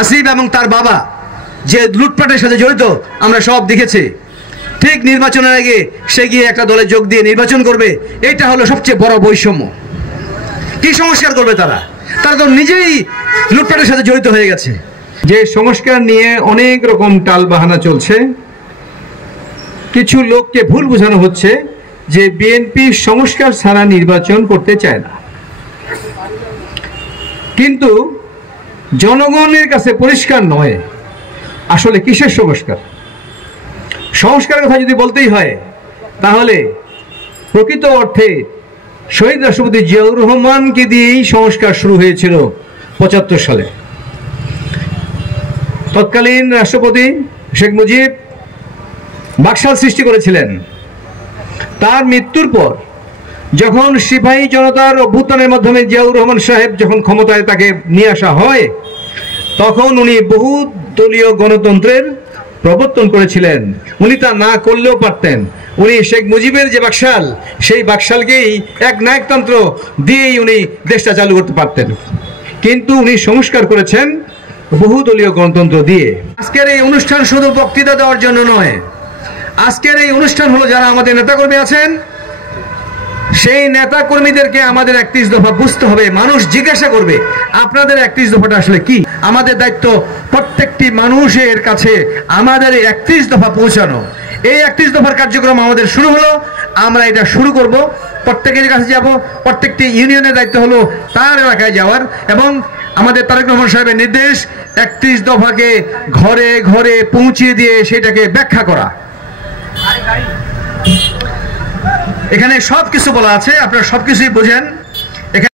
আসিফ এবং তার বাবা যে লুটপাটের সাথে জড়িত আমরা সব দেখেছি। ঠিক নির্বাচনের আগে সে গিয়ে একটা দলে যোগ দিয়ে নির্বাচন করবে, এটা হলো সবচেয়ে বড় বৈষম্য। কি সংস্কার করবে তারা? তারা তো নিজেই লুটপাটের সাথে জড়িত হয়ে গেছে। যে সংস্কার নিয়ে অনেক রকম টালবাহানা চলছে, কিছু লোককে ভুল বোঝানো হচ্ছে যে বিএনপি সংস্কার ছাড়া নির্বাচন করতে চায় না, কিন্তু জনগণের কাছে পরিষ্কার নয় আসলে কিসের সংস্কার। সংস্কারের কথা যদি বলতেই হয় তাহলে প্রকৃত অর্থে শহীদ রাষ্ট্রপতি জিয়াউর রহমানকে দিয়েই সংস্কার শুরু হয়েছিল ৭৫ সালে। তৎকালীন রাষ্ট্রপতি শেখ মুজিব বাকশাল সৃষ্টি করেছিলেন। তার মৃত্যুর পর যখন সিপাহী জনতার অভ্যুত্থানের মাধ্যমে জিয়াউর রহমান সাহেব যখন ক্ষমতায় তাকে নিয়ে আসা হয়, তখন উনি বহু দলীয় গণতন্ত্রের প্রবর্তন করেছিলেন। উনি তা না করলেও পারতেন। উনি শেখ মুজিবের যে বাকশাল, সেই বাকশালকেই এক নায়কতন্ত্র দিয়েই উনি দেশটা চালু করতে পারতেন, কিন্তু উনি সংস্কার করেছেন বহু দলীয় গণতন্ত্র দিয়ে। আজকের এই অনুষ্ঠান শুধু বক্তৃতা দেওয়ার জন্য নয়, আজকের এই অনুষ্ঠান হলো যারা আমাদের নেতাকর্মী আছেন সেই নেতাকর্মীদেরকে আমাদের ৩১ দফা বুঝতে হবে। মানুষ জিজ্ঞাসা করবে আপনাদের ৩১ দফাটা আসলে কি। আমাদের দায়িত্ব প্রত্যেকটি মানুষের কাছে আমাদের এই ৩১ দফা পৌঁছানো। এই ৩১ দফার কার্যক্রম আমাদের শুরু হলো, আমরা এটা শুরু করব। প্রত্যেকের কাছে যাব, প্রত্যেকটি ইউনিয়নের দায়িত্ব হলো তার এলাকায় যাওয়ার, এবং আমাদের তারেক রহমান সাহেবের নির্দেশ ৩১ দফাকে ঘরে ঘরে পৌঁছিয়ে দিয়ে সেটাকে ব্যাখ্যা করা। এখানে সবকিছু বলা আছে, আপনারা সবকিছুই বোঝেন।